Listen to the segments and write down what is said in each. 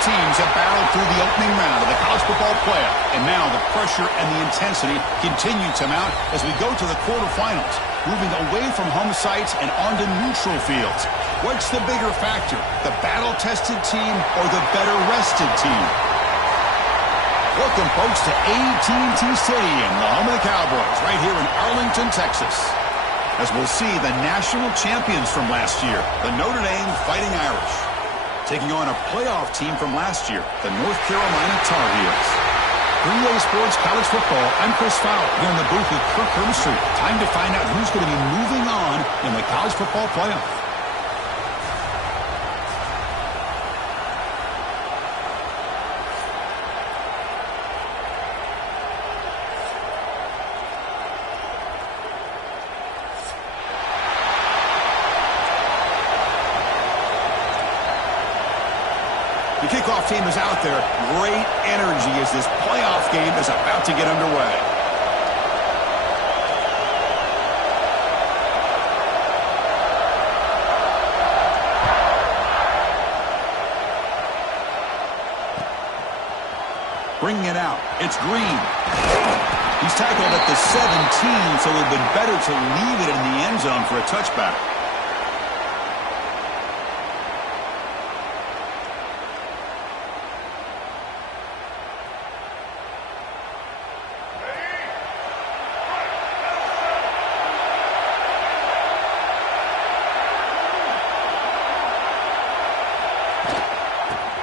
teams have battled through the opening round of the college football playoff, and now the pressure and the intensity continue to mount as we go to the quarterfinals, moving away from home sites and onto neutral fields. What's the bigger factor, the battle-tested team or the better-rested team? Welcome, folks, to AT&T Stadium, the home of the Cowboys, right here in Arlington, Texas, as we'll see the national champions from last year, the Notre Dame Fighting Irish, taking on a playoff team from last year, the North Carolina Tar Heels. For EA Sports College Football, I'm Chris Fowler here in the booth with Kirk Herbstreit. Time to find out who's going to be moving on in the college football playoff. The kickoff team is out there. Great energy as this playoff game is about to get underway. Bringing it out. It's Green. He's tackled at the 17, so it would have been better to leave it in the end zone for a touchback.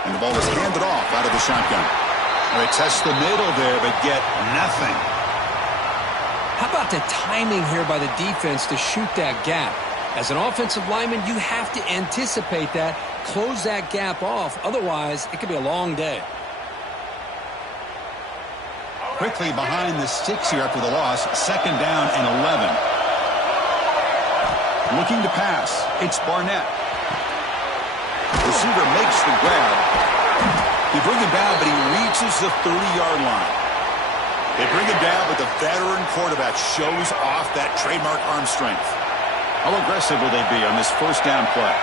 And the ball is handed off out of the shotgun. They test the middle there, but get nothing. How about the timing here by the defense to shoot that gap? As an offensive lineman, you have to anticipate that, close that gap off. Otherwise, it could be a long day. Quickly behind the sticks here after the loss. Second down and 11. Looking to pass. It's Barnett. Receiver makes the grab. They bring him down, but he reaches the 30-yard line. They bring him down, but the veteran quarterback shows off that trademark arm strength. How aggressive will they be on this first down play?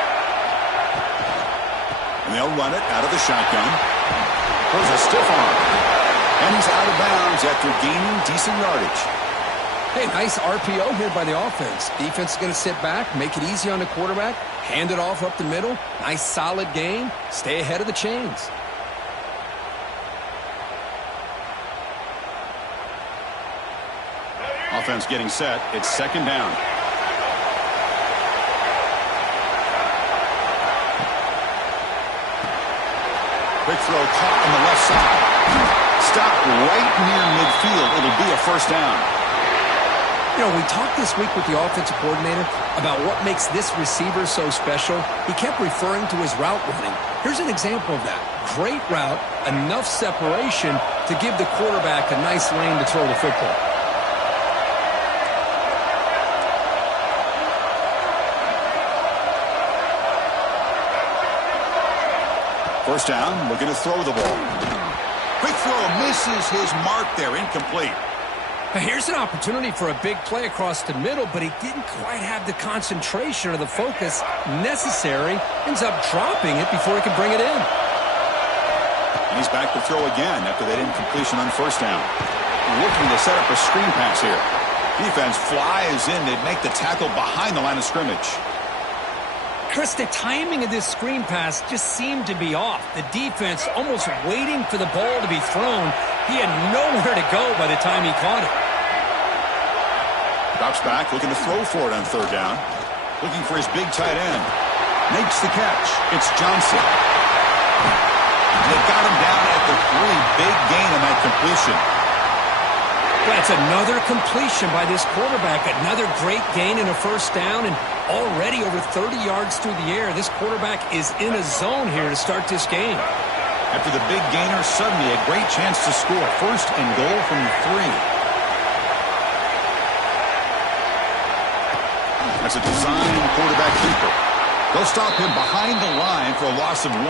And they'll run it out of the shotgun. Throws a stiff arm. And he's out of bounds after gaining decent yardage. Hey, nice RPO here by the offense. Defense is going to sit back, make it easy on the quarterback, hand it off up the middle. Nice solid gain. Stay ahead of the chains. Offense getting set. It's second down. Quick throw caught on the left side. Stopped right near midfield. It'll be a first down. You know, we talked this week with the offensive coordinator about what makes this receiver so special. He kept referring to his route running. Here's an example of that. Great route, enough separation to give the quarterback a nice lane to throw the football. First down, looking to throw the ball. Quick throw, misses his mark there, incomplete. Here's an opportunity for a big play across the middle, but he didn't quite have the concentration or the focus necessary. Ends up dropping it before he could bring it in. And he's back to throw again after that incompletion on first down. Looking to set up a screen pass here. Defense flies in. They make the tackle behind the line of scrimmage. Chris, the timing of this screen pass just seemed to be off. The defense almost waiting for the ball to be thrown. He had nowhere to go by the time he caught it. Drops back, looking to throw for it on third down. Looking for his big tight end. Makes the catch. It's Johnson. They got him down at the 3. Big gain on that completion. That's another completion by this quarterback. Another great gain in a first down, and already over 30 yards through the air. This quarterback is in a zone here to start this game. After the big gainer, suddenly a great chance to score. First and goal from the 3. That's a design quarterback keeper. They'll stop him behind the line for a loss of 1.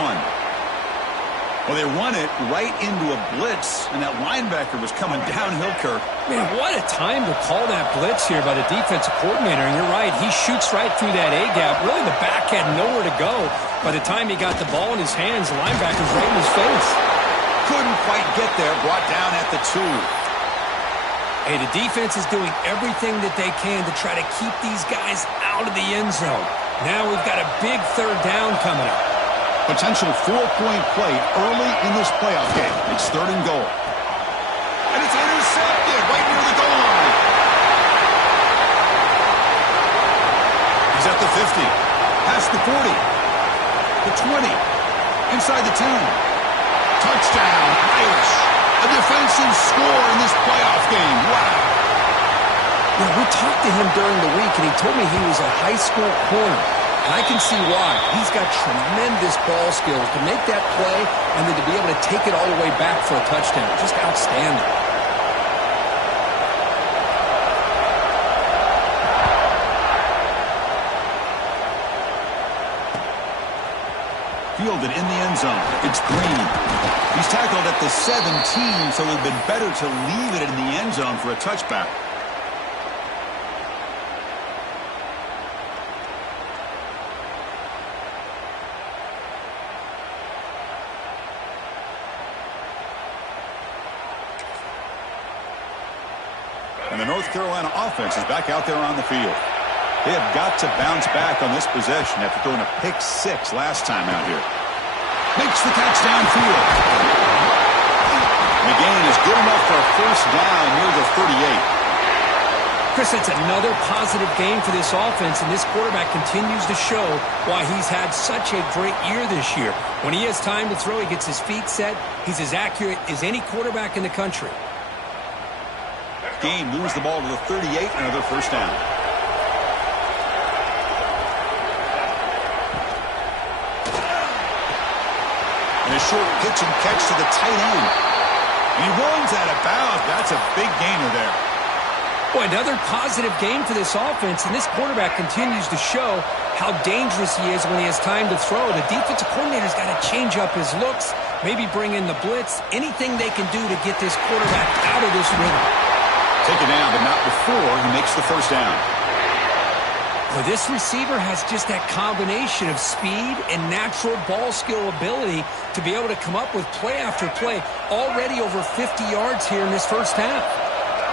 Well, they run it right into a blitz, and that linebacker was coming downhill, Kirk. Man, what a time to call that blitz here by the defensive coordinator. And you're right, he shoots right through that A-gap. Really, the back had nowhere to go. By the time he got the ball in his hands, the linebacker's right in his face. Couldn't quite get there, brought down at the 2. Hey, the defense is doing everything that they can to try to keep these guys out of the end zone. Now we've got a big third down coming up. Potential 4-point play early in this playoff game. It's 3rd and goal. And it's intercepted right near the goal line. He's at the 50. Past the 40. The 20. Inside the 10. Touchdown, Irish. A defensive score in this playoff game. Wow. Yeah, we talked to him during the week, and he told me he was a high school corner. And I can see why. He's got tremendous ball skills to make that play and then to be able to take it all the way back for a touchdown. Just outstanding. Fielded in the end zone. It's Green. He's tackled at the 17, so it would have been better to leave it in the end zone for a touchback. And the North Carolina offense is back out there on the field. They have got to bounce back on this possession after throwing a pick-6 last time out here. Makes the catch downfield. McGain is good enough for a first down near the 38. Chris, it's another positive game for this offense, and this quarterback continues to show why he's had such a great year this year. When he has time to throw, he gets his feet set. He's as accurate as any quarterback in the country. Gain moves the ball to the 38, another first down. And a short pitch and catch to the tight end. And he runs out of bounds. That's a big gainer there. Boy, another positive game for this offense, and this quarterback continues to show how dangerous he is when he has time to throw. The defensive coordinator's got to change up his looks, maybe bring in the blitz, anything they can do to get this quarterback out of this rhythm. Taken down, but not before he makes the first down. Well, this receiver has just that combination of speed and natural ball skill ability to be able to come up with play after play, already over 50 yards here in this first half.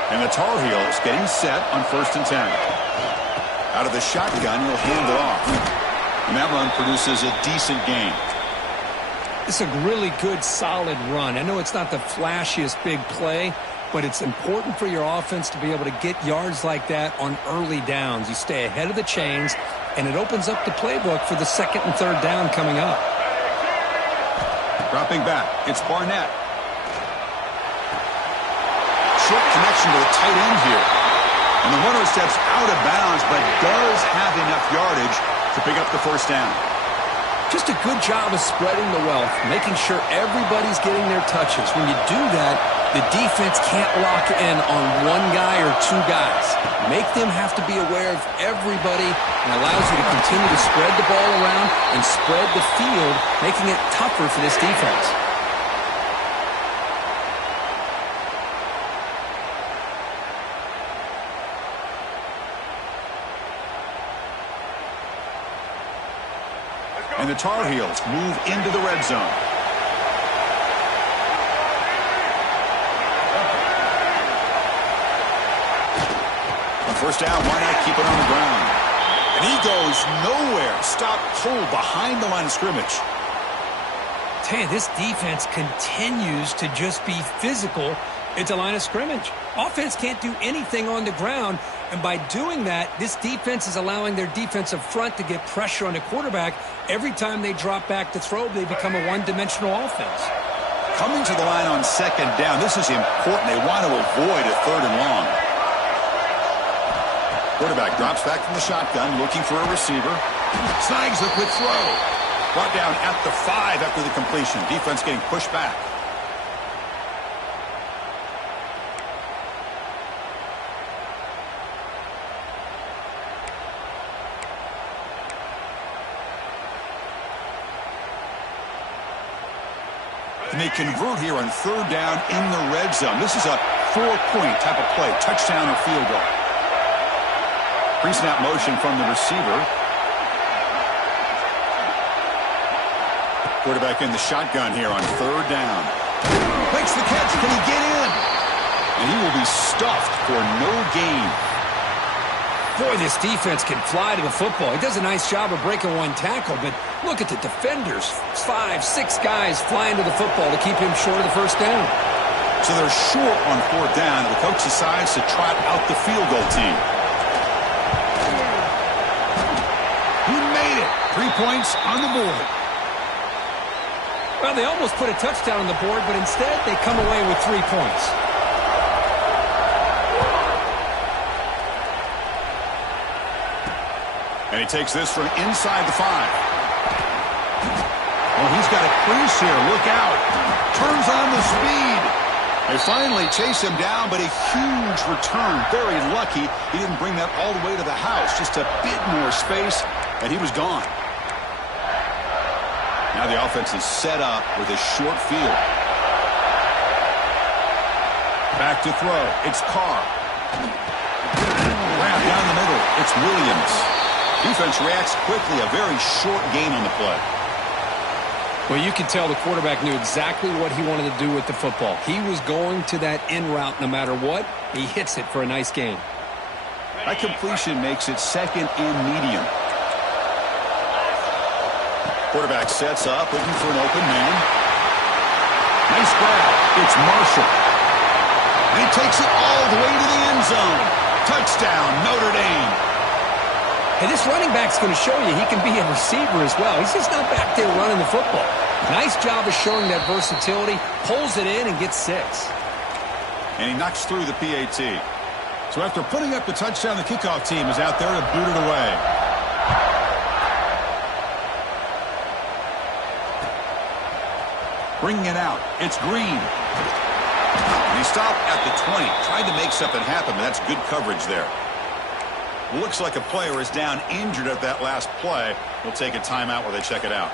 And the Tar Heels getting set on 1st and 10. Out of the shotgun, he'll hand it off. And that run produces a decent gain. It's a really good, solid run. I know it's not the flashiest big play, but it's important for your offense to be able to get yards like that on early downs. You stay ahead of the chains, and it opens up the playbook for the 2nd and 3rd down coming up. Dropping back, it's Barnett. Short connection to the tight end here. And the runner steps out of bounds, but does have enough yardage to pick up the first down. Just a good job of spreading the wealth, making sure everybody's getting their touches. When you do that, the defense can't lock in on one guy or two guys. Make them have to be aware of everybody and allows you to continue to spread the ball around and spread the field, making it tougher for this defense. And the Tar Heels move into the red zone. On first down, why not keep it on the ground? And he goes nowhere. Stop cold behind the line of scrimmage. Hey, this defense continues to just be physical at the line of scrimmage. Offense can't do anything on the ground, and by doing that, this defense is allowing their defensive front to get pressure on the quarterback. Every time they drop back to throw, they become a one-dimensional offense. Coming to the line on 2nd down, this is important. They want to avoid a 3rd and long. Quarterback drops back from the shotgun, looking for a receiver. Snags the quick throw. Brought down at the 5 after the completion. Defense getting pushed back. And they convert here on third down in the red zone. This is a 4-point type of play, touchdown or field goal. Pre-snap motion from the receiver. Quarterback in the shotgun here on third down. Makes the catch. Can he get in? And he will be stuffed for no gain. Boy, this defense can fly to the football. He does a nice job of breaking one tackle, but look at the defenders. 5, 6 guys flying to the football to keep him short of the first down. So they're short on fourth down, and the coach decides to trot out the field goal team. He made it. 3 points on the board. Well, they almost put a touchdown on the board, but instead they come away with 3 points. And he takes this from inside the 5. Well, he's got a crease here. Look out. Turns on the speed. They finally chase him down, but a huge return. Very lucky he didn't bring that all the way to the house. Just a bit more space, and he was gone. Now the offense is set up with a short field. Back to throw. It's Carr. Wrap down the middle. It's Williams. Defense reacts quickly. A very short gain on the play. Well, you can tell the quarterback knew exactly what he wanted to do with the football. He was going to that in route no matter what. He hits it for a nice gain. That completion makes it second and medium. Quarterback sets up, looking for an open man. Nice grab. It's Marshall. And he takes it all the way to the end zone. Touchdown, Notre Dame. Hey, this running back's going to show you he can be a receiver as well. He's just not back there running the football. Nice job of showing that versatility. Pulls it in and gets 6. And he knocks through the PAT. So after putting up the touchdown, the kickoff team is out there to boot it away. Bringing it out. It's Green. And he stopped at the 20. Tried to make something happen, but that's good coverage there. Looks like a player is down injured at that last play. We'll take a timeout while they check it out.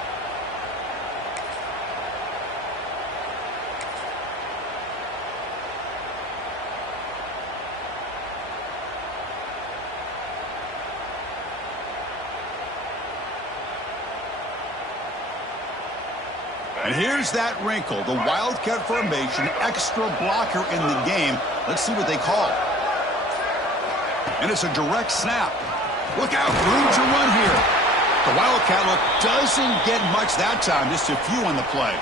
And here's that wrinkle, the Wildcat formation, extra blocker in the game. Let's see what they call. And it's a direct snap. Look out, room to run here. The Wildcat look doesn't get much that time, just a few on the play.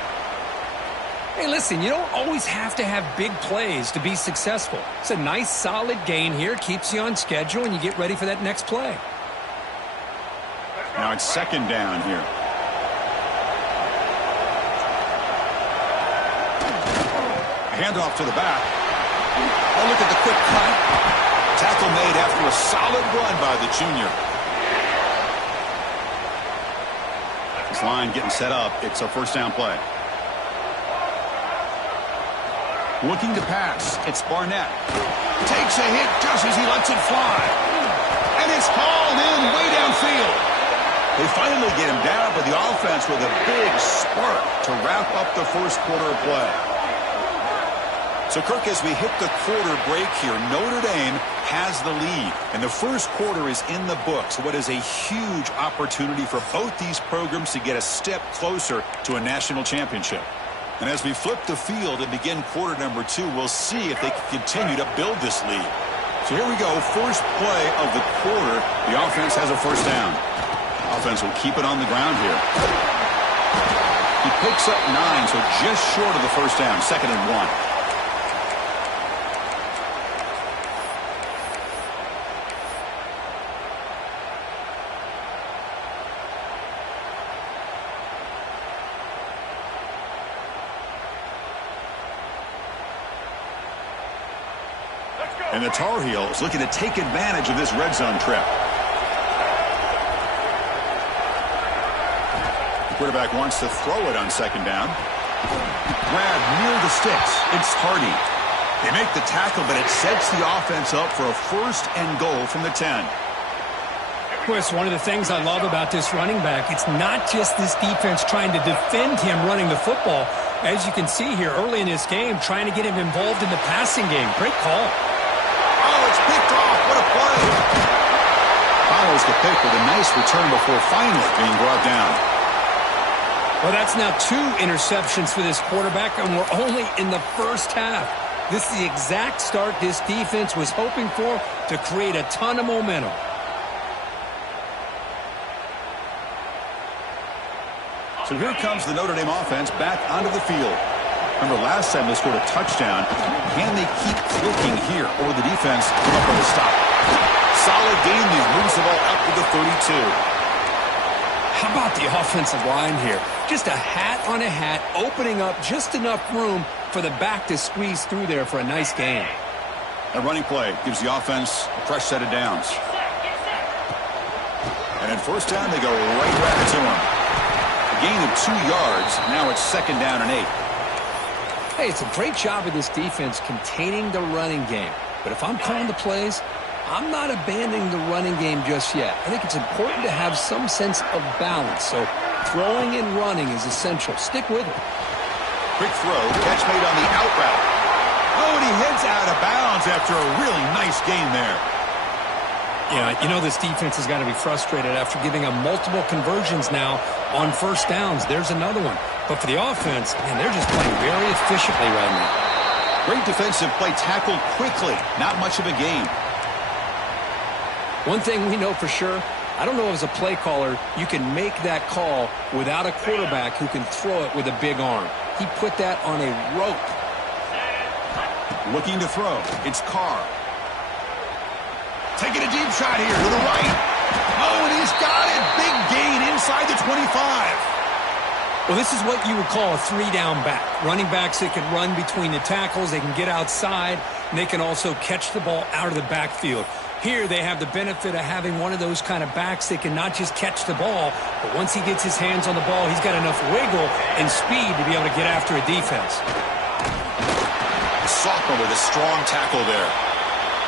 Hey, listen, you don't always have to have big plays to be successful. It's a nice, solid gain here, keeps you on schedule, and you get ready for that next play. Now it's second down here. Handoff to the back. Oh, look at the quick cut. Tackle made after a solid run by the junior. This line getting set up. It's a first down play. Looking to pass. It's Barnett. Takes a hit just as he lets it fly. And it's hauled in way downfield. They finally get him down, but the offense with a big spark to wrap up the first quarter of play. So, Kirk, as we hit the quarter break here, Notre Dame has the lead, and the first quarter is in the books. What is a huge opportunity for both these programs to get a step closer to a national championship. And as we flip the field and begin quarter number 2, we'll see if they can continue to build this lead. So here we go, first play of the quarter. The offense has a first down. Offense will keep it on the ground here. He picks up 9, so just short of the first down, 2nd and 1. And the Tar Heels looking to take advantage of this red zone trip. The quarterback wants to throw it on second down. Grab near the sticks. It's Hardy. They make the tackle, but it sets the offense up for a first and goal from the 10. Chris, one of the things I love about this running back, it's not just this defense trying to defend him running the football. As you can see here early in this game, trying to get him involved in the passing game. Great call. Oh, it's picked off. What a play. Follows the pick with a nice return before finally being brought down. Well, that's now 2 interceptions for this quarterback, and we're only in the first half. This is the exact start this defense was hoping for to create a ton of momentum. So here comes the Notre Dame offense back onto the field. Remember, last time they scored a touchdown. Can they keep clicking here, or the defense come up with a stop? Solid gain there. Moves the ball up to the 32. How about the offensive line here? Just a hat on a hat, opening up just enough room for the back to squeeze through there for a nice gain. That running play gives the offense a fresh set of downs. And at first down, they go right back to him. A gain of 2 yards. Now it's 2nd down and 8. Hey, it's a great job of this defense containing the running game. But if I'm calling the plays, I'm not abandoning the running game just yet. I think it's important to have some sense of balance. So throwing and running is essential. Stick with it. Quick throw. Catch made on the out route. Oh, and he heads out of bounds after a really nice gain there. Yeah, you know this defense has got to be frustrated after giving up multiple conversions now on first downs. There's another one. But for the offense, man, they're just playing very efficiently right now. Great defensive play, tackled quickly. Not much of a gain. One thing we know for sure, I don't know as a play caller, you can make that call without a quarterback who can throw it with a big arm. He put that on a rope. Looking to throw. It's Carr. Taking a deep shot here to the right. Oh, and he's got it. Big gain inside the 25. Well, this is what you would call a 3-down back. Running backs that can run between the tackles, they can get outside, and they can also catch the ball out of the backfield. Here they have the benefit of having one of those kind of backs that can not just catch the ball, but once he gets his hands on the ball, he's got enough wiggle and speed to be able to get after a defense. The sophomore with a strong tackle there.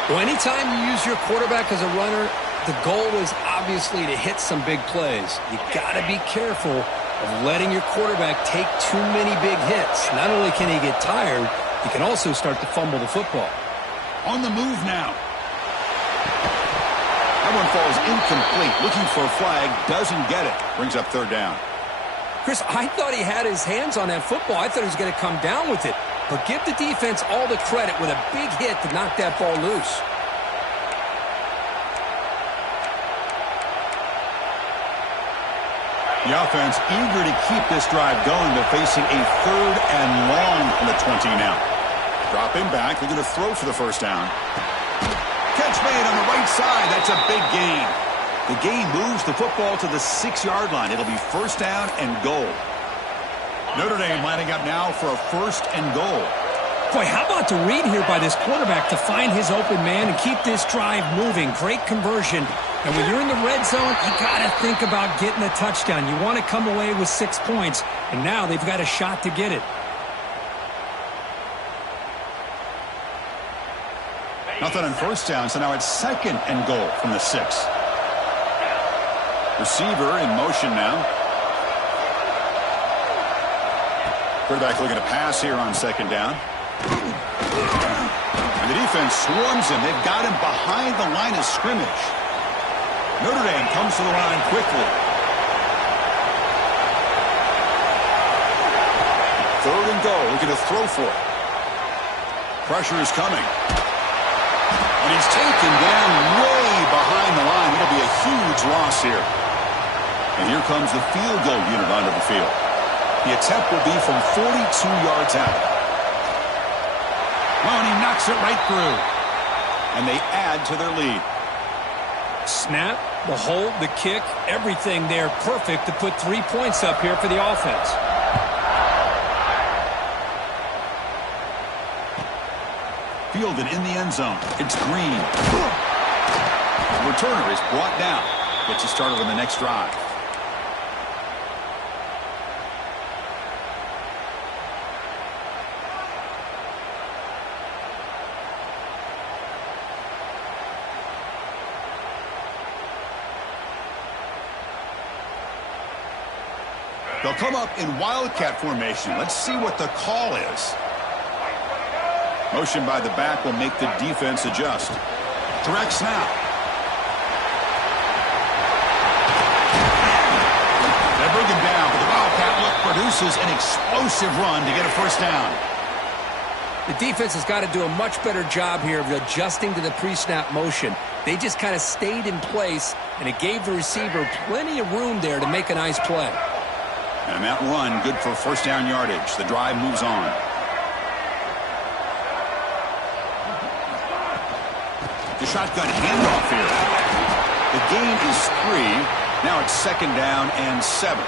Well, anytime you use your quarterback as a runner, the goal is obviously to hit some big plays. You got to be careful of letting your quarterback take too many big hits. Not only can he get tired, he can also start to fumble the football. On the move now. That one falls incomplete. Looking for a flag. Doesn't get it. Brings up 3rd down. Chris, I thought he had his hands on that football. I thought he was going to come down with it. But give the defense all the credit with a big hit to knock that ball loose. The offense eager to keep this drive going, but facing a 3rd and long from the 20 now. Drop him back. They're going to throw for the first down. Catch made on the right side. That's a big gain. The gain moves the football to the 6-yard line. It'll be 1st down and goal. Notre Dame lining up now for a 1st and goal. Boy, how about the read here by this quarterback to find his open man and keep this drive moving. Great conversion. And when you're in the red zone, you got to think about getting a touchdown. You want to come away with 6 points, and now they've got a shot to get it. Nothing on 1st down, so now it's 2nd and goal from the 6. Receiver in motion now. Quarterback looking to pass here on 2nd down. And the defense swarms him. They've got him behind the line of scrimmage. Notre Dame comes to the line quickly. 3rd and goal. Looking to throw for it. Pressure is coming. And he's taken down way behind the line. It'll be a huge loss here. And here comes the field goal unit onto the field. The attempt will be from 42 yards out. Well, and he knocks it right through. And they add to their lead. Snap, the hold, the kick, everything there perfect to put 3 points up here for the offense. Fielded in the end zone. It's Green. The returner is brought down. Gets you started on the next drive. They'll come up in wildcat formation. Let's see what the call is. Motion by the back will make the defense adjust. Direct snap. They bring him down, but the wildcat look produces an explosive run to get a first down. The defense has got to do a much better job here of adjusting to the pre-snap motion. They just kind of stayed in place, and it gave the receiver plenty of room there to make a nice play. And that run, good for first down yardage. The drive moves on. The shotgun handoff here. The gain is 3. Now it's 2nd down and 7.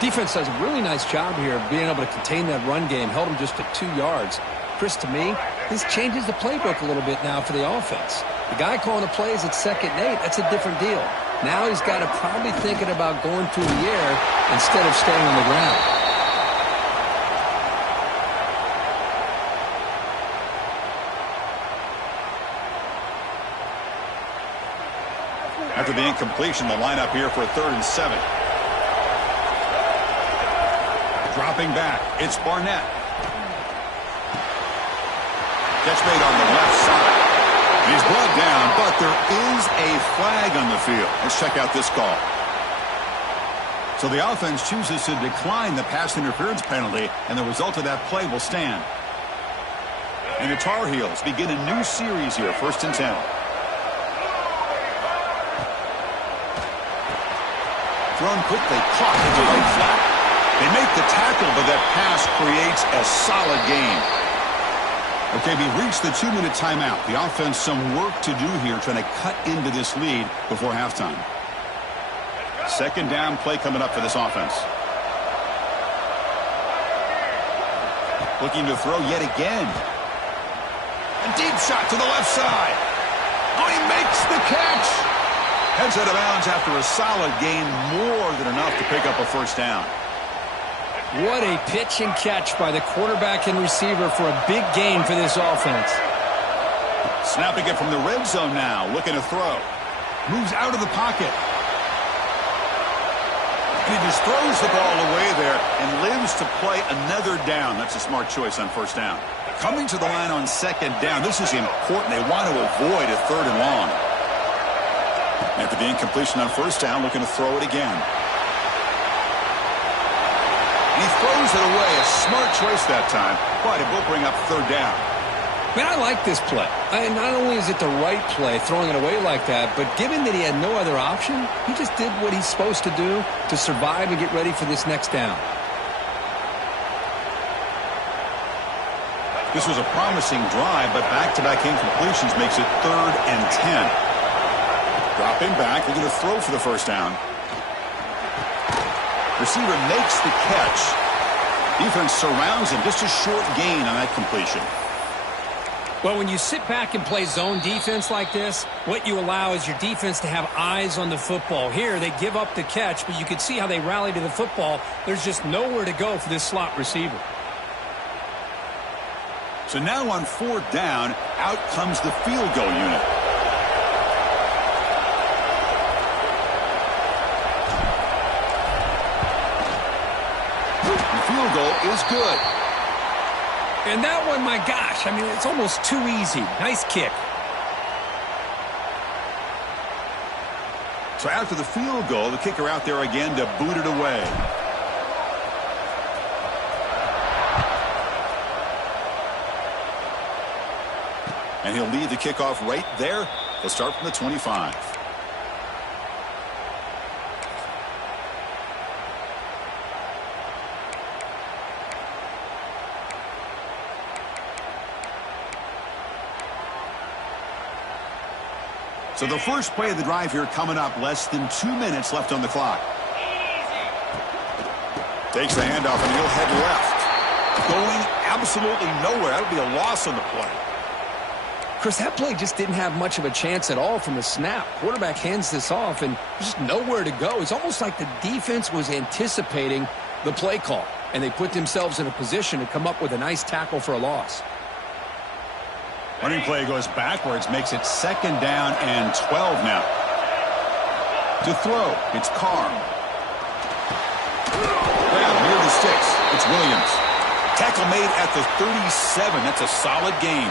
Defense does a really nice job here of being able to contain that run game. Held him just to 2 yards. Chris, to me, this changes the playbook a little bit now for the offense. The guy calling the plays at 2nd and 8, that's a different deal. Now he's got to probably thinking about going through the air instead of staying on the ground. After the incompletion, the lineup here for a 3rd and 7. Dropping back, it's Barnett. Catch made on the left side. He's brought down, but there is a flag on the field. Let's check out this call. So the offense chooses to decline the pass interference penalty, and the result of that play will stand. And the Tar Heels begin a new series here, 1st and 10. Thrown quickly, caught into right flat. They make the tackle, but that pass creates a solid gain. Okay, we've reached the 2-minute timeout. The offense some work to do here, trying to cut into this lead before halftime. 2nd down play coming up for this offense. Looking to throw yet again. A deep shot to the left side. Oh, he makes the catch. Heads out of bounds after a solid gain, more than enough to pick up a first down. What a pitch and catch by the quarterback and receiver for a big gain for this offense. Snapping it from the red zone now, looking to throw. Moves out of the pocket. And he just throws the ball away there and lives to play another down. That's a smart choice on first down. Coming to the line on 2nd down, this is important. They want to avoid a 3rd and long. After the incompletion on first down, looking to throw it again. He throws it away. A smart choice that time, but it will bring up 3rd down. Man, I like this play. Not only is it the right play, throwing it away like that, but given that he had no other option, he just did what he's supposed to do to survive and get ready for this next down. This was a promising drive, but back-to-back incompletions makes it 3rd and 10. Dropping back, they're going to throw for the first down. Receiver makes the catch. Defense surrounds him. Just a short gain on that completion. Well, when you sit back and play zone defense like this, what you allow is your defense to have eyes on the football. Here, they give up the catch, but you can see how they rally to the football. There's just nowhere to go for this slot receiver. So now on 4th down, out comes the field goal unit. Field goal is good. And that one, my gosh, I mean, it's almost too easy. Nice kick. So after the field goal, the kicker out there again to boot it away. And he'll lead the kickoff right there. He'll start from the 25. So the first play of the drive here coming up, less than 2 minutes left on the clock. Takes the handoff and he'll head left. Going absolutely nowhere. That would be a loss on the play. Chris, that play just didn't have much of a chance at all from the snap. Quarterback hands this off and just nowhere to go. It's almost like the defense was anticipating the play call, and they put themselves in a position to come up with a nice tackle for a loss. Running play goes backwards, makes it 2nd down and 12 now. To throw, it's Carr. Grab near the sticks. It's Williams. Tackle made at the 37. That's a solid gain.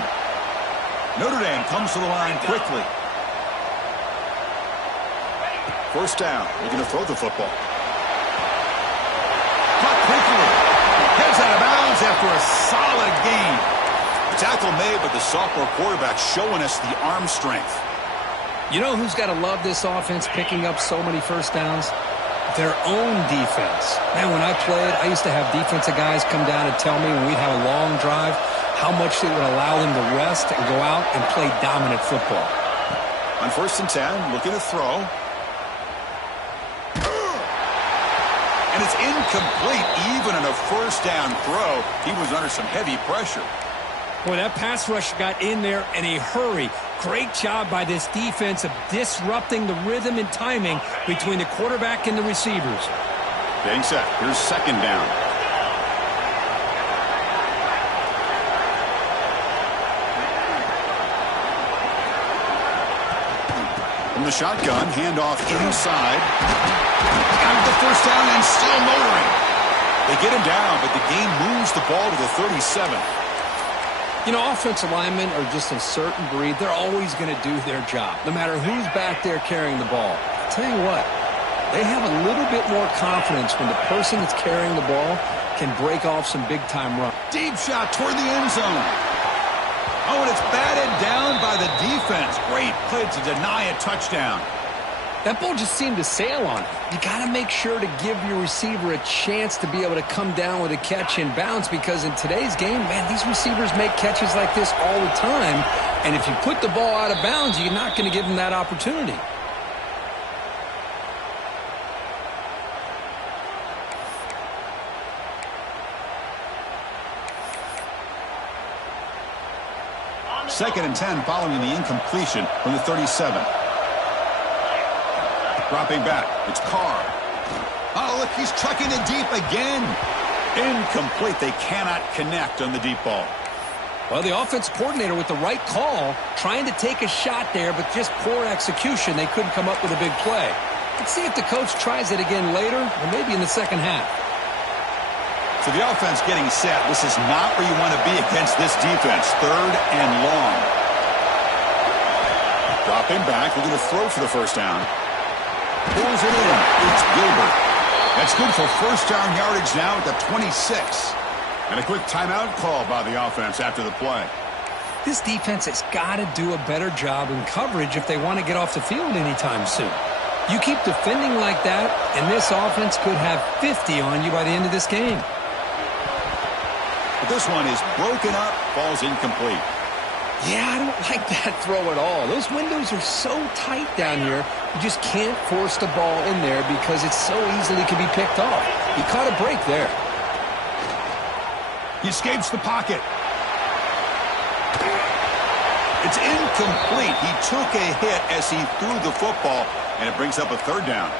Notre Dame comes to the line quickly. First down. They're going to throw the football. Caught quickly. Heads out of bounds after a solid gain. Tackle made, but the sophomore quarterback showing us the arm strength. You know who's got to love this offense picking up so many first downs? Their own defense. Man, when I played, I used to have defensive guys come down and tell me when we'd have a long drive how much it would allow them to rest and go out and play dominant football. On 1st and 10, looking to throw. And it's incomplete. Even on a first down throw, he was under some heavy pressure. Boy, that pass rush got in there in a hurry. Great job by this defense of disrupting the rhythm and timing between the quarterback and the receivers. Getting set. Here's 2nd down. From the shotgun, handoff inside. Got the first down and still motoring. They get him down, but the game moves the ball to the 37. You know, offensive linemen are just a certain breed. They're always going to do their job, no matter who's back there carrying the ball. I'll tell you what, they have a little bit more confidence when the person that's carrying the ball can break off some big-time runs. Deep shot toward the end zone. Oh, and it's batted down by the defense. Great play to deny a touchdown. That ball just seemed to sail on it. You got to make sure to give your receiver a chance to be able to come down with a catch and bounce, because in today's game, man, these receivers make catches like this all the time. And if you put the ball out of bounds, you're not going to give them that opportunity. Second and 10 following the incompletion from the 37. Dropping back. It's Carr. Oh, look, he's chucking it deep again. Incomplete. They cannot connect on the deep ball. Well, the offense coordinator with the right call, trying to take a shot there, but just poor execution. They couldn't come up with a big play. Let's see if the coach tries it again later, or maybe in the second half. So the offense getting set. This is not where you want to be against this defense. 3rd and long. Dropping back. We're going to throw for the first down. Pulls it in. It's Gilbert. That's good for first down yardage now at the 26. And a quick timeout call by the offense after the play. This defense has got to do a better job in coverage if they want to get off the field anytime soon. You keep defending like that, and this offense could have 50 on you by the end of this game. But this one is broken up, falls incomplete. Yeah, I don't like that throw at all. Those windows are so tight down here, you just can't force the ball in there because it so easily can be picked off. He caught a break there. He escapes the pocket. It's incomplete. He took a hit as he threw the football, and it brings up a 3rd down.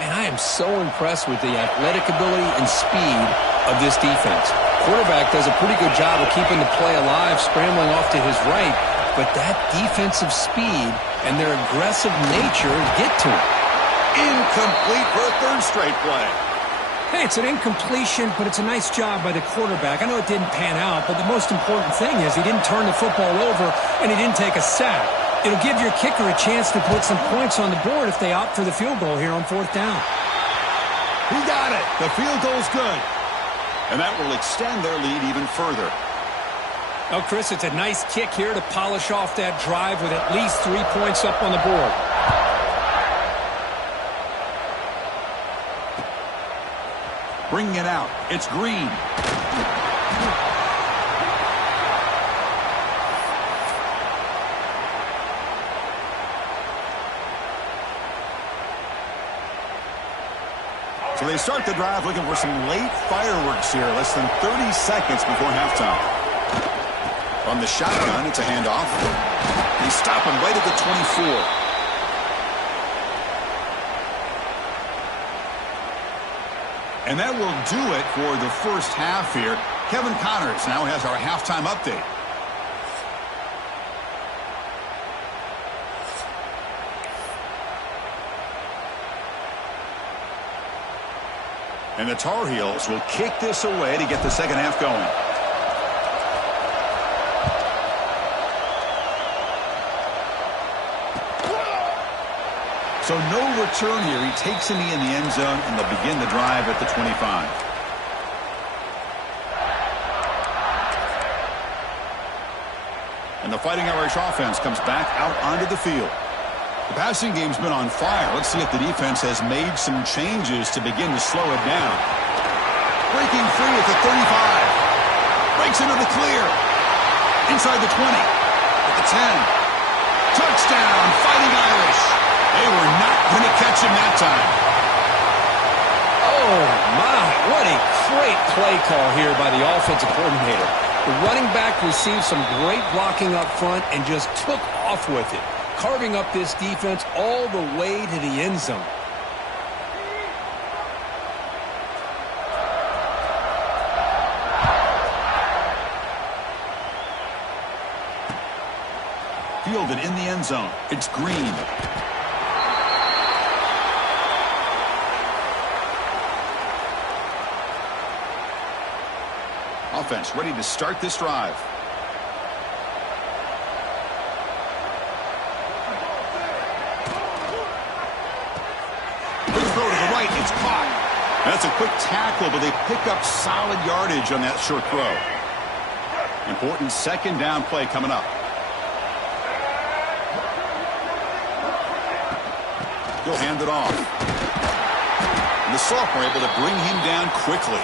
Man, I am so impressed with the athletic ability and speed of this defense. Quarterback does a pretty good job of keeping the play alive, scrambling off to his right, but that defensive speed and their aggressive nature get to him. Incomplete for a 3rd straight play. Hey, it's an incompletion, but it's a nice job by the quarterback. I know it didn't pan out, but the most important thing is he didn't turn the football over and he didn't take a sack. It'll give your kicker a chance to put some points on the board if they opt for the field goal here on 4th down. He got it. The field goal's good. And that will extend their lead even further. Oh, Chris, it's a nice kick here to polish off that drive with at least 3 points up on the board. Bringing it out. It's Green. So they start the drive looking for some late fireworks here. Less than 30 seconds before halftime. On the shotgun, it's a handoff. They stop him right at the 24. And that will do it for the first half here. Kevin Connors now has our halftime update. And the Tar Heels will kick this away to get the second half going. So no return here. He takes a knee in the end zone, and they'll begin the drive at the 25. And the Fighting Irish offense comes back out onto the field. The passing game's been on fire. Let's see if the defense has made some changes to begin to slow it down. Breaking free at the 35. Breaks into the clear. Inside the 20. At the 10. Touchdown, Fighting Irish. They were not going to catch him that time. Oh, my. What a great play call here by the offensive coordinator. The running back received some great blocking up front and just took off with it, carving up this defense all the way to the end zone. Fielded in the end zone. It's Green. Offense ready to start this drive. Quick throw to the right. It's caught. That's a quick tackle, but they pick up solid yardage on that short throw. Important second down play coming up. He'll hand it off. And the sophomore able to bring him down quickly.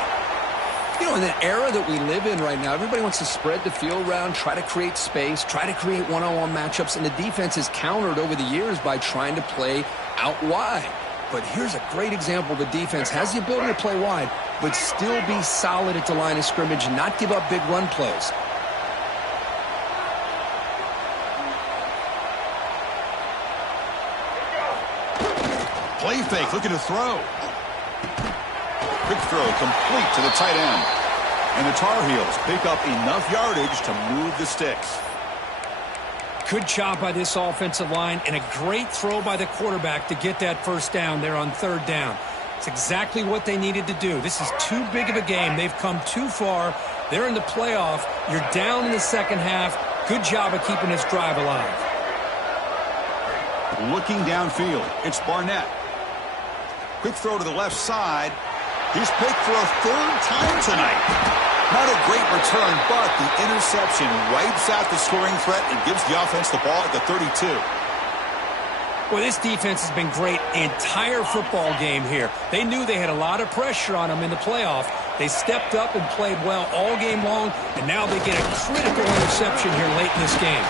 You know, in the era that we live in right now, everybody wants to spread the field around, try to create space, try to create one-on-one matchups, and the defense is countered over the years by trying to play out wide. But here's a great example. The defense has the ability to play wide, but still be solid at the line of scrimmage and not give up big run plays. Play fake, looking to throw. Quick throw complete to the tight end. And the Tar Heels pick up enough yardage to move the sticks. Good job by this offensive line and a great throw by the quarterback to get that first down there on third down. It's exactly what they needed to do. This is too big of a game. They've come too far. They're in the playoff. You're down in the second half. Good job of keeping this drive alive. Looking downfield, it's Barnett. Quick throw to the left side. He's picked for a third time tonight. Not a great return, but the interception wipes out the scoring threat and gives the offense the ball at the 32. Well, this defense has been great the entire football game here. They knew they had a lot of pressure on them in the playoff. They stepped up and played well all game long, and now they get a critical interception here late in this game.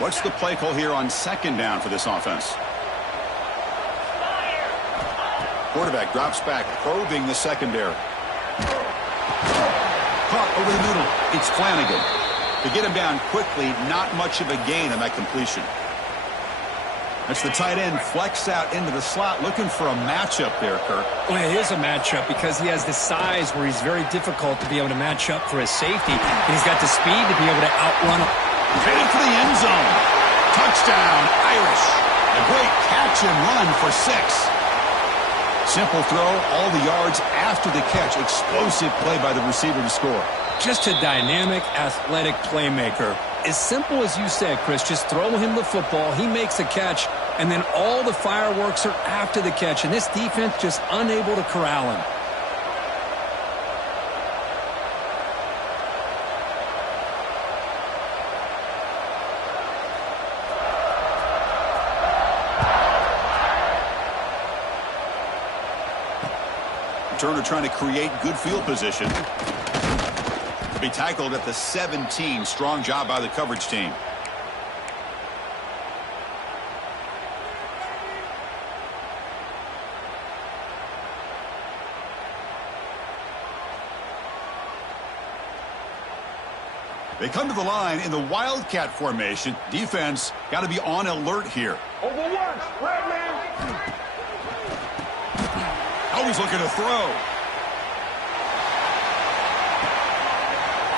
What's the play call here on second down for this offense? Quarterback drops back, probing the secondary. Caught over the middle. It's Flanagan. To get him down quickly, not much of a gain on that completion. That's the tight end flex out into the slot, looking for a matchup there, Kirk. Well, it is a matchup because he has the size where he's very difficult to be able to match up for his safety, and he's got the speed to be able to outrun him. Headed for the end zone. Touchdown, Irish. A great catch and run for 6. Simple throw, all the yards after the catch. Explosive play by the receiver to score. Just a dynamic, athletic playmaker. As simple as you said, Chris, just throw him the football, he makes a catch, and then all the fireworks are after the catch, and this defense just unable to corral him. Turner trying to create good field position. To be tackled at the 17. Strong job by the coverage team. They come to the line in the Wildcat formation. Defense got to be on alert here. Overwatch, red man. Always looking to throw.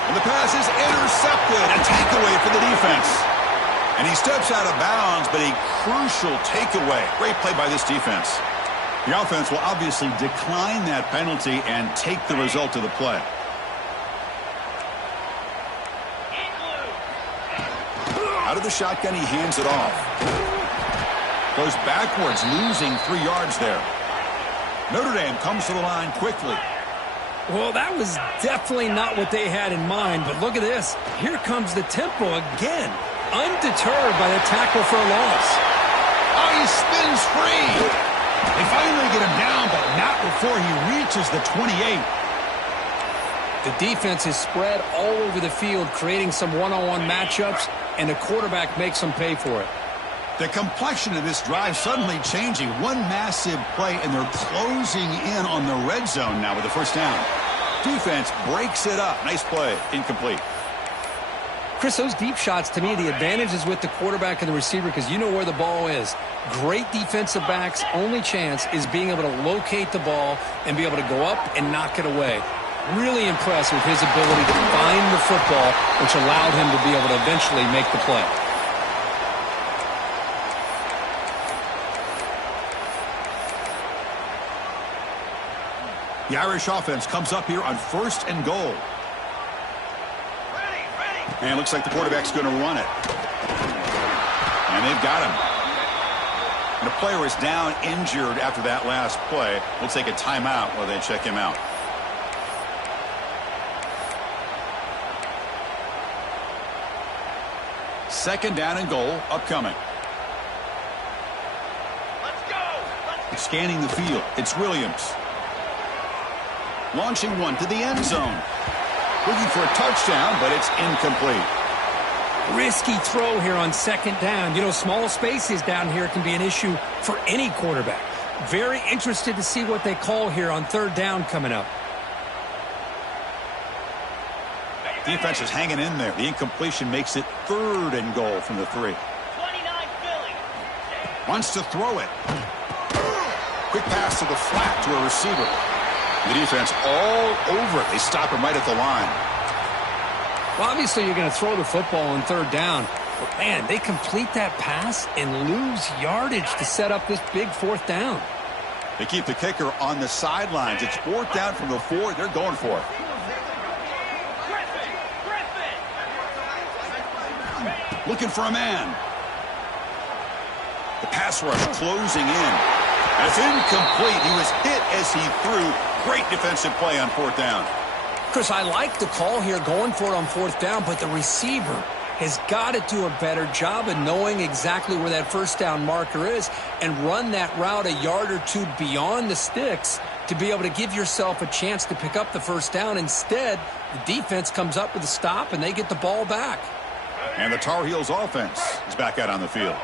And the pass is intercepted. A takeaway for the defense. And he steps out of bounds, but a crucial takeaway. Great play by this defense. The offense will obviously decline that penalty and take the result of the play. Out of the shotgun, he hands it off. Goes backwards, losing 3 yards there. Notre Dame comes to the line quickly. Well, that was definitely not what they had in mind, but look at this. Here comes the tempo again. Undeterred by the tackle for a loss. Oh, he spins free. They finally get him down, but not before he reaches the 28. The defense is spread all over the field, creating some one-on-one matchups, and the quarterback makes them pay for it. The complexion of this drive suddenly changing. One massive play, and they're closing in on the red zone now with the first down. Defense breaks it up. Nice play. Incomplete. Chris, those deep shots, to me, the advantage is with the quarterback and the receiver because you know where the ball is. Great defensive backs' only chance is being able to locate the ball and be able to go up and knock it away. Really impressed with his ability to find the football, which allowed him to be able to eventually make the play. The Irish offense comes up here on 1st and goal. And it looks like the quarterback's going to run it. And they've got him. And the player is down injured after that last play. We'll take a timeout while they check him out. Second down and goal upcoming. Let's go. Scanning the field. It's Williams. Launching one to the end zone. Looking for a touchdown, but it's incomplete. Risky throw here on 2nd down. You know, small spaces down here can be an issue for any quarterback. Very interested to see what they call here on 3rd down coming up. Defense is hanging in there. The incompletion makes it 3rd and goal from the 3. 29 Philly. Wants to throw it. Quick pass to the flat to a receiver. The defense all over it. They stop him right at the line. Well, obviously you're going to throw the football on 3rd down. But, man, they complete that pass and lose yardage to set up this big 4th down. They keep the kicker on the sidelines. It's 4th down from the 4. They're going for it. Looking for a man. The pass rush closing in. And it's incomplete. He was hit as he threw. Great defensive play on 4th down. Chris, I like the call here going for it on 4th down, but the receiver has got to do a better job of knowing exactly where that 1st down marker is and run that route a yard or 2 beyond the sticks to be able to give yourself a chance to pick up the 1st down. Instead, the defense comes up with a stop and they get the ball back. And the Tar Heels offense is back out on the field.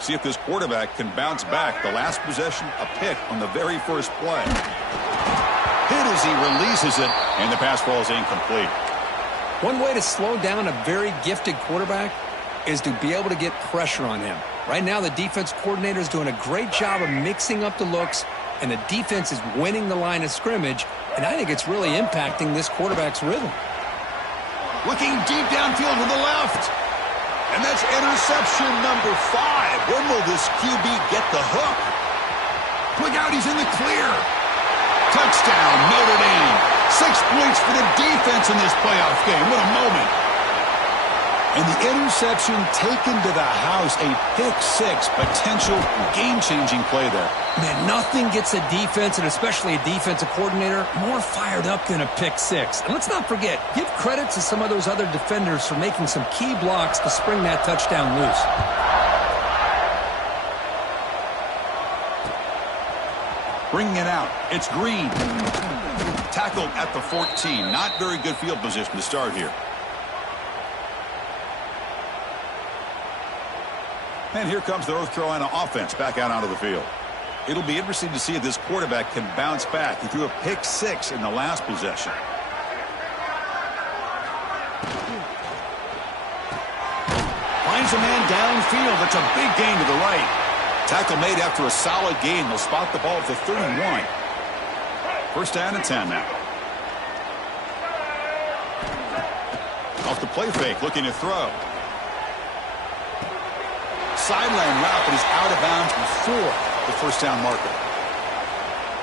See if this quarterback can bounce back. The last possession, a pick on the very first play. Hit as he releases it, and the pass ball is incomplete. One way to slow down a very gifted quarterback is to be able to get pressure on him. Right now, the defense coordinator is doing a great job of mixing up the looks, and the defense is winning the line of scrimmage, and I think it's really impacting this quarterback's rhythm. Looking deep downfield to the left. And that's interception number 5. When will this QB get the hook? Look out, he's in the clear. Touchdown, Notre Dame. 6 points for the defense in this playoff game. What a moment. And the interception taken to the house. A pick-6, potential game-changing play there. Man, nothing gets a defense, and especially a defensive coordinator, more fired up than a pick-6. And let's not forget, give credit to some of those other defenders for making some key blocks to spring that touchdown loose. Bringing it out. It's Green. Tackled at the 14. Not very good field position to start here. And here comes the North Carolina offense back out onto the field. It'll be interesting to see if this quarterback can bounce back. He threw a pick-6 in the last possession. Finds a man downfield. That's a big gain to the right. Tackle made after a solid gain. They'll spot the ball at the 31. First down and 10 now. Off the play fake, looking to throw. sideline route, but he's out of bounds before the first down marker.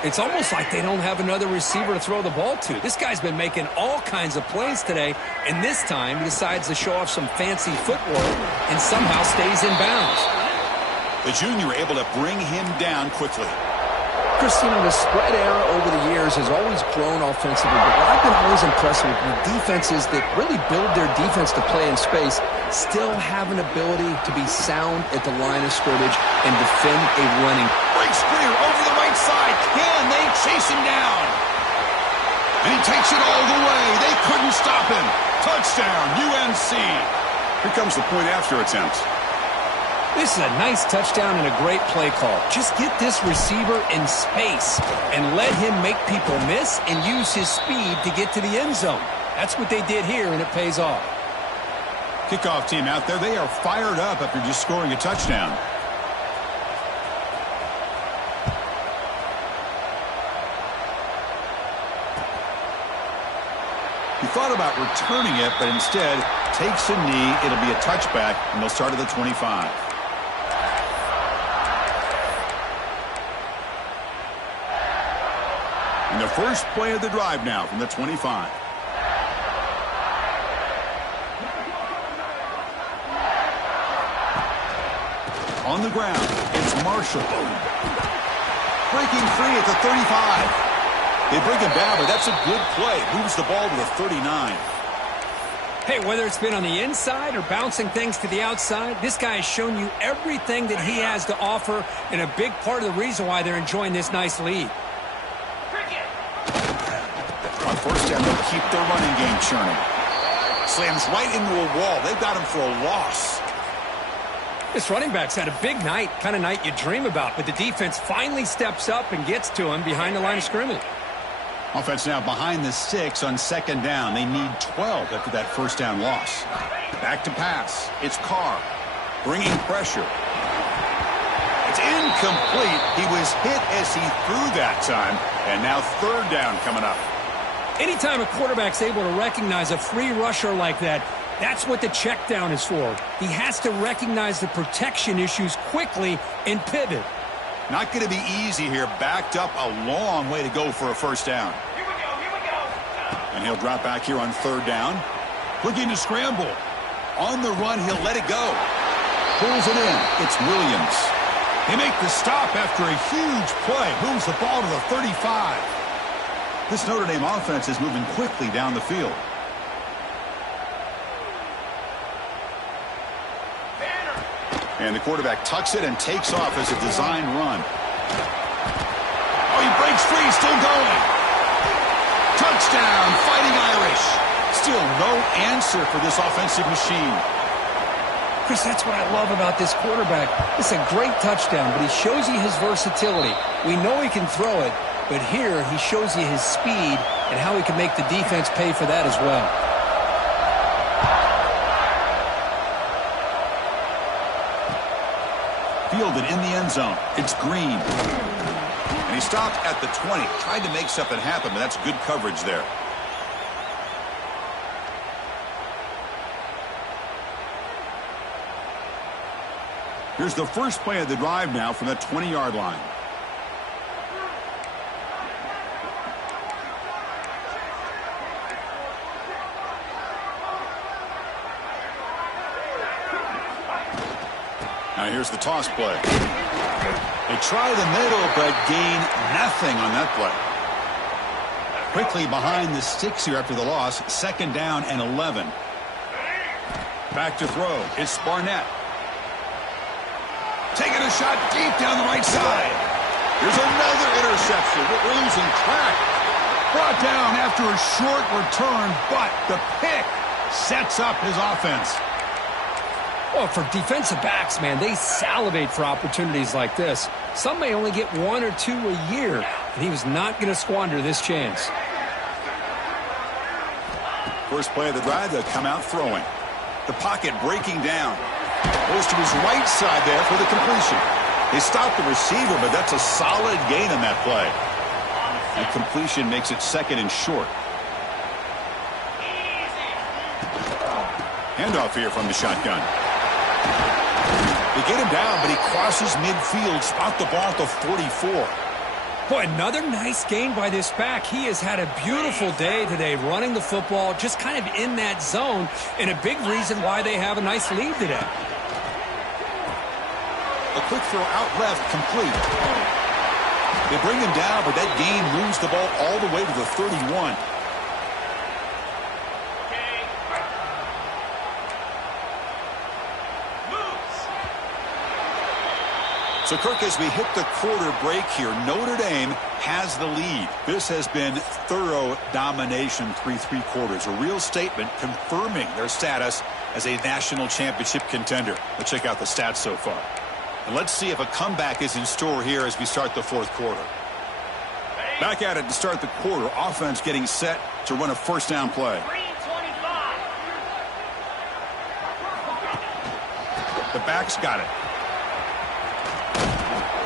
It's almost like they don't have another receiver to throw the ball to. This guy's been making all kinds of plays today, and this time he decides to show off some fancy footwork and somehow stays in bounds. The junior able to bring him down quickly. Chris, the spread era over the years has always grown offensively, but what I've been always impressed with defenses that really build their defense to play in space still have an ability to be sound at the line of scrimmage and defend a running. Breaks clear over the right side. Can they chase him down? And he takes it all the way. They couldn't stop him. Touchdown, UNC. Here comes the point after attempt. This is a nice touchdown and a great play call. Just get this receiver in space and let him make people miss and use his speed to get to the end zone. That's what they did here, and it pays off. Kickoff team out there. They are fired up after just scoring a touchdown. He thought about returning it, but instead takes a knee. It'll be a touchback, and they'll start at the 25. And the first play of the drive now from the 25. On the ground, it's Marshall. Breaking free at the 35. They bring him down, but that's a good play. Moves the ball to the 39. Hey, whether it's been on the inside or bouncing things to the outside, this guy has shown you everything that he has to offer, and a big part of the reason why they're enjoying this nice lead. On first down, they'll keep their running game churning. Slams right into a wall. They've got him for a loss. This running back's had a big night, kind of night you dream about, but the defense finally steps up and gets to him behind the line of scrimmage. Offense now behind the 6 on second down. They need 12 after that first down loss. Back to pass. It's Carr bringing pressure. It's incomplete. He was hit as he threw that time, and now third down coming up. Anytime a quarterback's able to recognize a free rusher like that, that's what the check down is for. He has to recognize the protection issues quickly and pivot. Not going to be easy here. Backed up a long way to go for a first down. Here we go. And he'll drop back here on third down. Looking to scramble. On the run, he'll let it go. Pulls it in. It's Williams. They make the stop after a huge play. Moves the ball to the 35. This Notre Dame offense is moving quickly down the field. And the quarterback tucks it and takes off as a design run. Oh, he breaks free, still going. Touchdown, Fighting Irish. Still no answer for this offensive machine. Chris, that's what I love about this quarterback. It's a great touchdown, but he shows you his versatility. We know he can throw it, but here he shows you his speed and how he can make the defense pay for that as well. Fielded in the end zone. It's Green. And he stopped at the 20. Tried to make something happen, but that's good coverage there. Here's the first play of the drive now from the 20-yard line. Now here's the toss play. They try the middle, but gain nothing on that play. Quickly behind the sticks here after the loss. Second down and 11. Back to throw. It's Barnett. Taking a shot deep down the right side. Here's another interception. We're losing track. Brought down after a short return, but the pick sets up his offense. Well, for defensive backs, man, they salivate for opportunities like this. Some may only get 1 or 2 a year, and he was not going to squander this chance. First play of the drive, they'll come out throwing. The pocket breaking down. Goes to his right side there for the completion. They stopped the receiver, but that's a solid gain on that play. And completion makes it second and short. Handoff here from the shotgun. They get him down, but he crosses midfield, spot the ball at the 44. Boy, another nice gain by this back. He has had a beautiful day today running the football, just kind of in that zone, and a big reason why they have a nice lead today. A quick throw out left, complete. They bring him down, but that gain moves the ball all the way to the 31. So, Kirk, as we hit the quarter break here, Notre Dame has the lead. This has been thorough domination through 3 quarters. A real statement confirming their status as a national championship contender. Let's check out the stats so far. And let's see if a comeback is in store here as we start the 4th quarter. Back at it to start the quarter. Offense getting set to run a first down play. 3:25. The back's got it.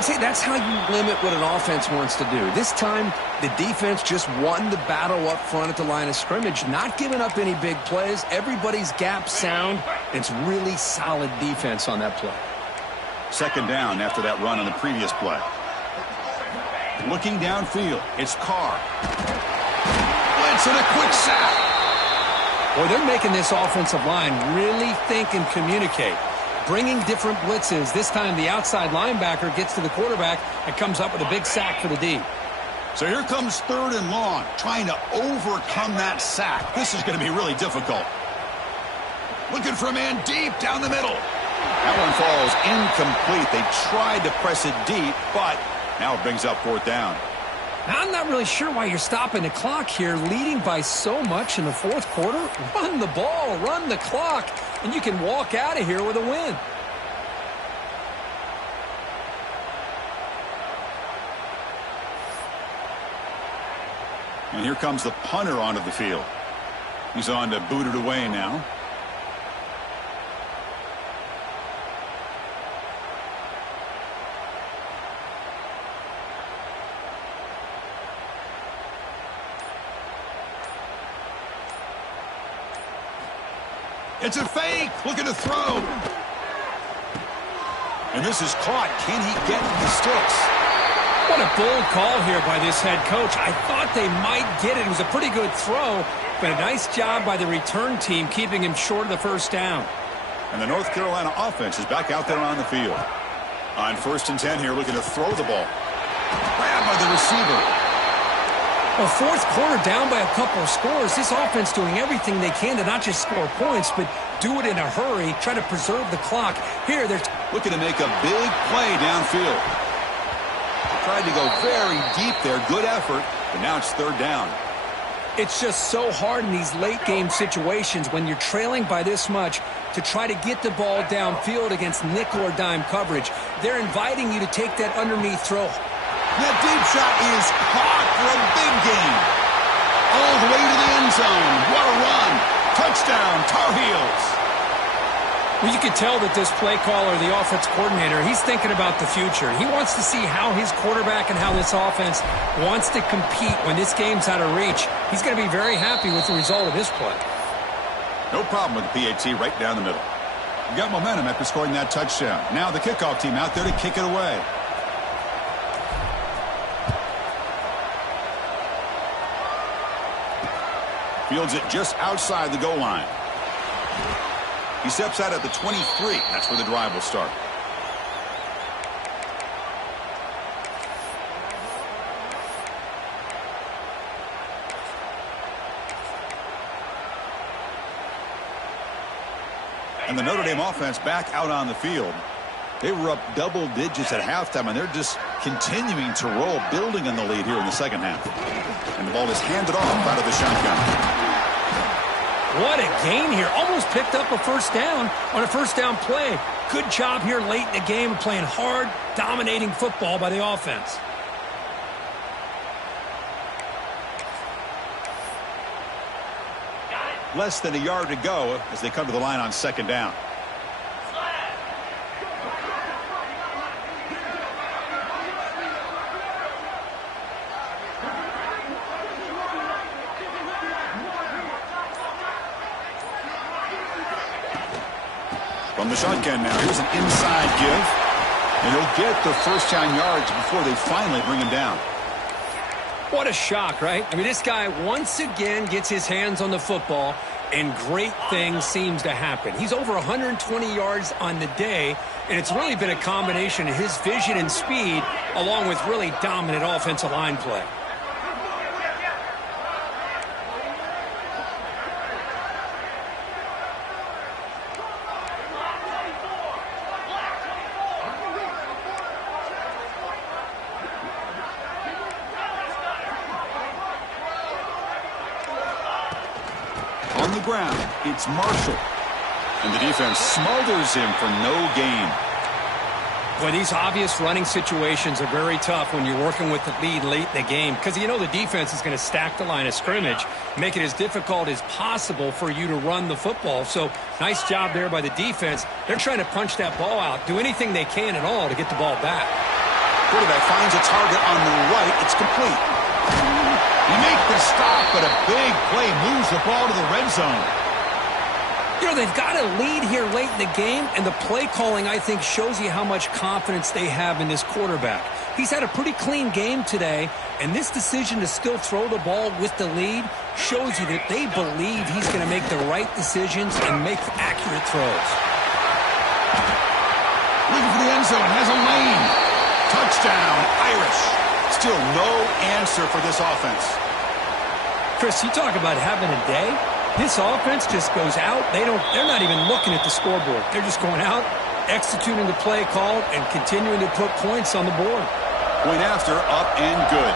See, that's how you limit what an offense wants to do. This time, the defense just won the battle up front at the line of scrimmage, not giving up any big plays. Everybody's gap sound. It's really solid defense on that play. 2nd down after that run on the previous play. Looking downfield, it's Carr. Blitz and a quick sack. Boy, they're making this offensive line really think and communicate. Bringing different blitzes. This time the outside linebacker gets to the quarterback and comes up with a big sack for the D. So here comes 3rd and long, trying to overcome that sack. This is going to be really difficult. Looking for a man deep down the middle. That one falls incomplete. They tried to press it deep, but now it brings up 4th down. Now, I'm not really sure why you're stopping the clock here, leading by so much in the 4th quarter. Run the ball, run the clock, and you can walk out of here with a win. And here comes the punter onto the field. He's on to boot it away now. It's a fake, looking to throw. And this is caught. Can he get the sticks? What a bold call here by this head coach. I thought they might get it. It was a pretty good throw, but a nice job by the return team keeping him short of the 1st down. And the North Carolina offense is back out there on the field. On 1st and 10 here, looking to throw the ball. Grabbed by the receiver. Well, 4th quarter down by a couple of scores. This offense doing everything they can to not just score points, but do it in a hurry, try to preserve the clock. Here, they're looking to make a big play downfield. Tried to go very deep there. Good effort, but now it's 3rd down. It's just so hard in these late-game situations when you're trailing by this much to try to get the ball downfield against nickel or dime coverage. They're inviting you to take that underneath throw. That deep shot is caught for a big gain. All the way to the end zone. What a run. Touchdown, Tar Heels. Well, you could tell that this play caller, the offense coordinator, he's thinking about the future. He wants to see how his quarterback and how this offense wants to compete when this game's out of reach. He's going to be very happy with the result of this play. No problem with the PAT right down the middle. You got momentum after scoring that touchdown. Now the kickoff team out there to kick it away. Fields it just outside the goal line. He steps out at the 23. That's where the drive will start. And the Notre Dame offense back out on the field. They were up double digits at halftime, and they're just continuing to roll, building on the lead here in the 2nd half. And the ball is handed off out of the shotgun. What a gain here. Almost picked up a 1st down on a 1st down play. Good job here late in the game of playing hard, dominating football by the offense. Less than a yard to go as they come to the line on 2nd down. From From the shotgun now, here's an inside give. And he'll get the first down yards before they finally bring him down. What a shock, right? I mean, this guy once again gets his hands on the football, and great things seems to happen. He's over 120 yards on the day, and it's really been a combination of his vision and speed along with really dominant offensive line play. On the ground, it's Marshall. And the defense smothers him for no gain. Boy, these obvious running situations are very tough when you're working with the lead late in the game because you know the defense is going to stack the line of scrimmage, make it as difficult as possible for you to run the football. So nice job there by the defense. They're trying to punch that ball out, do anything they can at all to get the ball back. Quarterback finds a target on the right. It's complete. You make the stop, but a big play moves the ball to the red zone. You know, they've got a lead here late in the game, and the play calling, I think, shows you how much confidence they have in this quarterback. He's had a pretty clean game today, and this decision to still throw the ball with the lead shows you that they believe he's going to make the right decisions and make accurate throws. Looking for the end zone, has a lane. Touchdown, Irish. Still no answer for this offense. Chris, you talk about having a day. This offense just goes out. They're not even looking at the scoreboard. They're just going out, executing the play call, and continuing to put points on the board. Point after, up and good.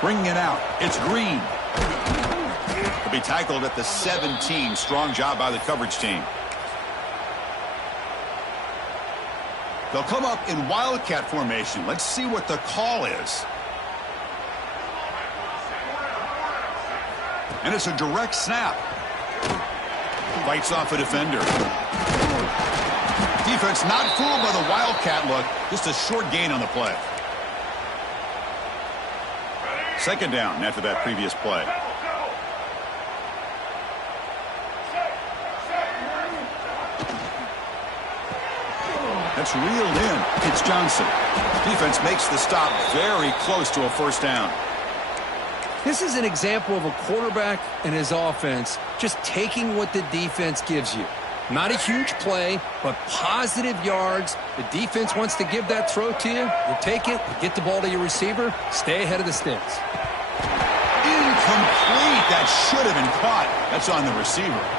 Bringing it out, it's Green. He'll be tackled at the 17. Strong job by the coverage team. They'll come up in Wildcat formation. Let's see what the call is. And it's a direct snap. Fights off a defender. Defense not fooled by the Wildcat look. Just a short gain on the play. Second down after that previous play. That's reeled in. It's Johnson. Defense makes the stop very close to a first down. This is an example of a quarterback and his offense just taking what the defense gives you. Not a huge play, but positive yards. The defense wants to give that throw to you. You take it, you get the ball to your receiver, stay ahead of the sticks. Incomplete. That should have been caught. That's on the receiver.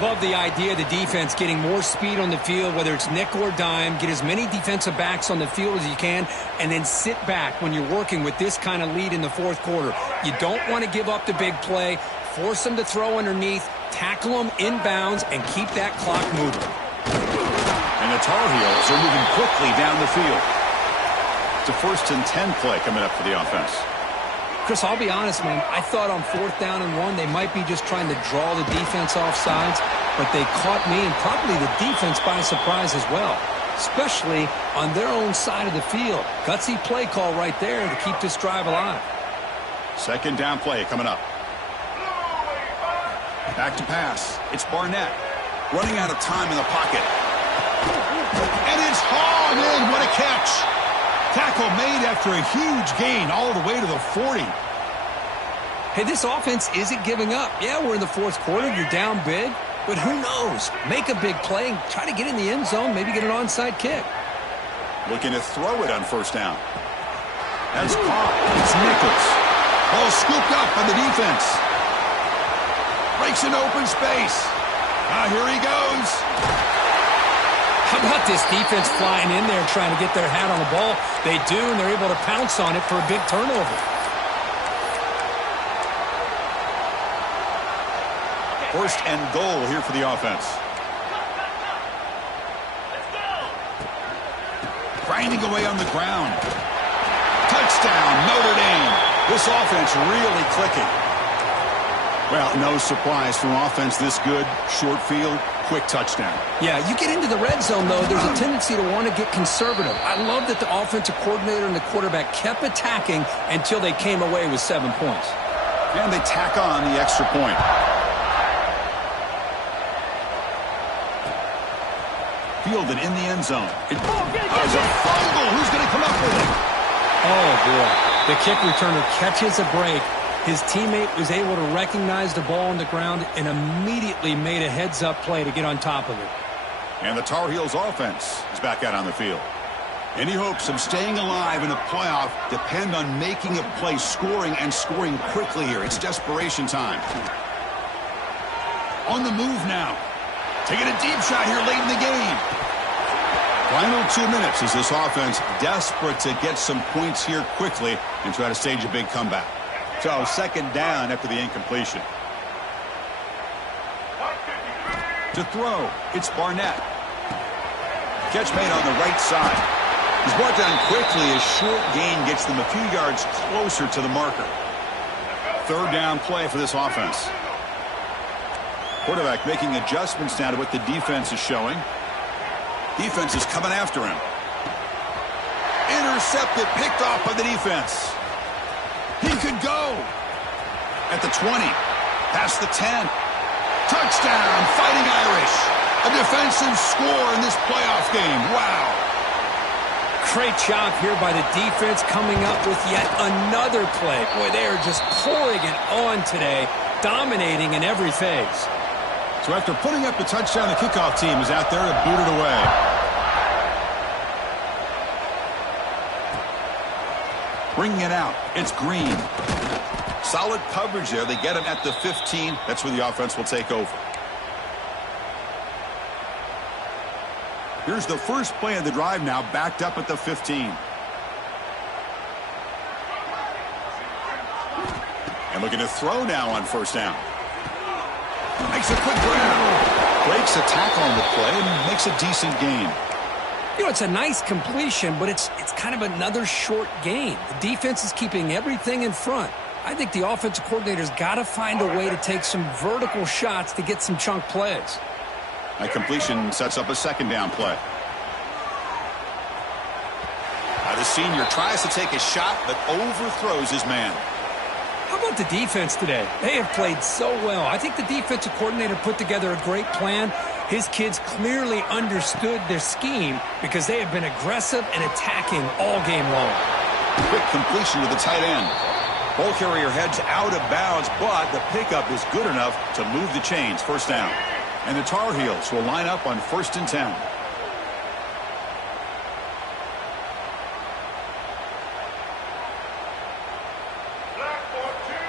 Love the idea of the defense getting more speed on the field, whether it's nickel or dime, get as many defensive backs on the field as you can, and then sit back when you're working with this kind of lead in the fourth quarter. You don't want to give up the big play, force them to throw underneath, tackle them inbounds, and keep that clock moving. And the Tar Heels are moving quickly down the field. It's a 1st and 10 play coming up for the offense. Chris, I'll be honest, man. I thought on 4th down and 1, they might be just trying to draw the defense off sides, but they caught me and probably the defense by surprise as well, especially on their own side of the field. Gutsy play call right there to keep this drive alive. Second down play coming up. Back to pass. It's Barnett. Running out of time in the pocket. And it's hauled in. What a catch. Tackle made after a huge gain all the way to the 40. Hey, this offense isn't giving up. Yeah, we're in the fourth quarter. You're down big. But who knows? Make a big play. Try to get in the end zone. Maybe get an onside kick. Looking to throw it on first down. That's caught. It's Nichols. Ball scooped up by the defense. Breaks an open space. Now here he goes. How about this defense flying in there trying to get their hat on the ball? They do, and they're able to pounce on it for a big turnover. First and goal here for the offense. Grinding away on the ground. Touchdown, Notre Dame. This offense really clicking. Well, no surprise from offense this good. Short field, quick touchdown. Yeah, you get into the red zone, though, there's a tendency to want to get conservative. I love that the offensive coordinator and the quarterback kept attacking until they came away with 7 points. And they tack on the extra point. Fielded in the end zone. There's a fumble. Who's going to come up with it? Oh, boy. The kick returner catches a break. His teammate was able to recognize the ball on the ground and immediately made a heads-up play to get on top of it. And the Tar Heels offense is back out on the field. Any hopes of staying alive in the playoff depend on making a play, scoring, and scoring quickly here. It's desperation time. On the move now. Taking a deep shot here late in the game. Final 2 minutes as this offense desperate to get some points here quickly and try to stage a big comeback. So second down after the incompletion. To throw, it's Barnett. Catch made on the right side. He's brought down quickly as short gain gets them a few yards closer to the marker. Third down play for this offense. Quarterback making adjustments now to what the defense is showing. Defense is coming after him. Intercepted, picked off by the defense. He could go. At the 20, past the 10. Touchdown, Fighting Irish. A defensive score in this playoff game. Wow. Great job here by the defense coming up with yet another play. Boy, they are just pouring it on today, dominating in every phase. So after putting up the touchdown, the kickoff team is out there to boot it away. Bringing it out, it's Green. Solid coverage there. They get him at the 15. That's where the offense will take over. Here's the first play of the drive now, backed up at the 15. And looking to throw now on first down. Makes a quick grab. Breaks a tackle on the play and makes a decent gain. You know, it's a nice completion, but it's kind of another short gain. The defense is keeping everything in front. I think the offensive coordinator's got to find a way to take some vertical shots to get some chunk plays. That completion sets up a second down play. The senior tries to take a shot, but overthrows his man. How about the defense today? They have played so well. I think the defensive coordinator put together a great plan. His kids clearly understood their scheme because they have been aggressive and attacking all game long. Quick completion to the tight end. Ball carrier heads out of bounds, but the pickup is good enough to move the chains. First down. And the Tar Heels will line up on 1st and 10.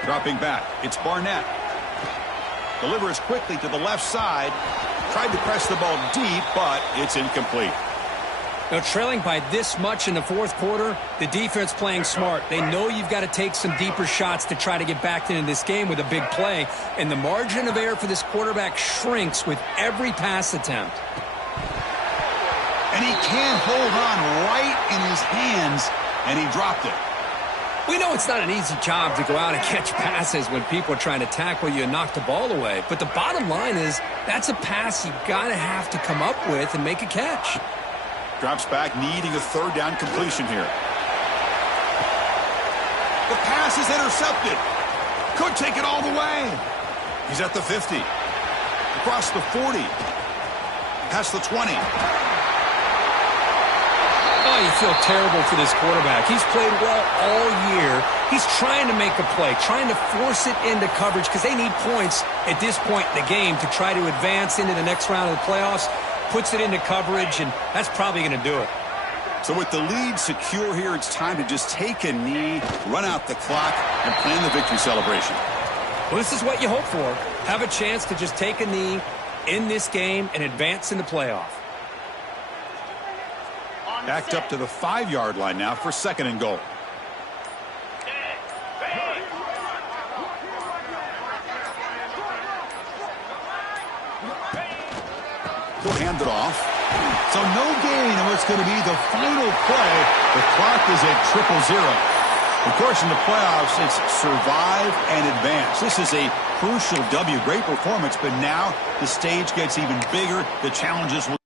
Dropping back, it's Barnett. Delivers quickly to the left side. Tried to press the ball deep, but it's incomplete. Now, trailing by this much in the fourth quarter, the defense playing smart. They know you've got to take some deeper shots to try to get back into this game with a big play. And the margin of error for this quarterback shrinks with every pass attempt. And he can't hold on right in his hands, and he dropped it. We know it's not an easy job to go out and catch passes when people are trying to tackle you and knock the ball away. But the bottom line is that's a pass you've got to have to come up with and make a catch. Drops back, needing a third down completion here. The pass is intercepted. Could take it all the way. He's at the 50. Across the 40. Past the 20. Oh, you feel terrible for this quarterback. He's played well all year. He's trying to make a play, trying to force it into coverage because they need points at this point in the game to try to advance into the next round of the playoffs. Puts it into coverage, and that's probably going to do it. So with the lead secure here, it's time to just take a knee, run out the clock, and plan the victory celebration. Well, this is what you hope for. Have a chance to just take a knee in this game and advance in the playoff. Backed up to the 5-yard line now for 2nd and goal. He'll hand it off. So no gain in what's going to be the final play. The clock is at 0-0. Of course, in the playoffs, it's survive and advance. This is a crucial W. Great performance, but now the stage gets even bigger. The challenges will